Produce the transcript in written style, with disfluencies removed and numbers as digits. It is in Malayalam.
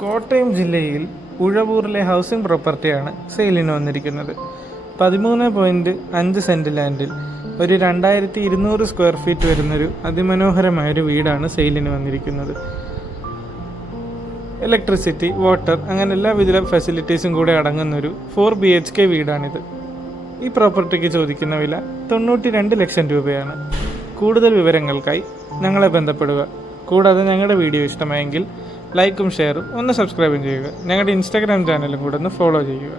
കോട്ടയം ജില്ലയിൽ ഉഴവൂരിലെ ഹൗസിംഗ് പ്രോപ്പർട്ടിയാണ് സെയിലിന് വന്നിരിക്കുന്നത്. 13.5 സെൻറ്റ് ലാൻഡിൽ ഒരു 2200 സ്ക്വയർ ഫീറ്റ് വരുന്നൊരു അതിമനോഹരമായൊരു വീടാണ് സെയിലിന് വന്നിരിക്കുന്നത്. ഇലക്ട്രിസിറ്റി, വാട്ടർ, അങ്ങനെ എല്ലാവിധ ഫെസിലിറ്റീസും കൂടെ അടങ്ങുന്നൊരു 4 BHK വീടാണിത്. ഈ പ്രോപ്പർട്ടിക്ക് ചോദിക്കുന്ന വില 92 ലക്ഷം രൂപയാണ്. കൂടുതൽ വിവരങ്ങൾക്കായി ഞങ്ങളെ ബന്ധപ്പെടുക. കൂടാതെ ഞങ്ങളുടെ വീഡിയോ ഇഷ്ടമായെങ്കിൽ ലൈക്കും ഷെയറും ഒന്ന് സബ്സ്ക്രൈബും ചെയ്യുക. ഞങ്ങളുടെ ഇൻസ്റ്റാഗ്രാം ചാനലും കൂടെ ഒന്ന് ഫോളോ ചെയ്യുക.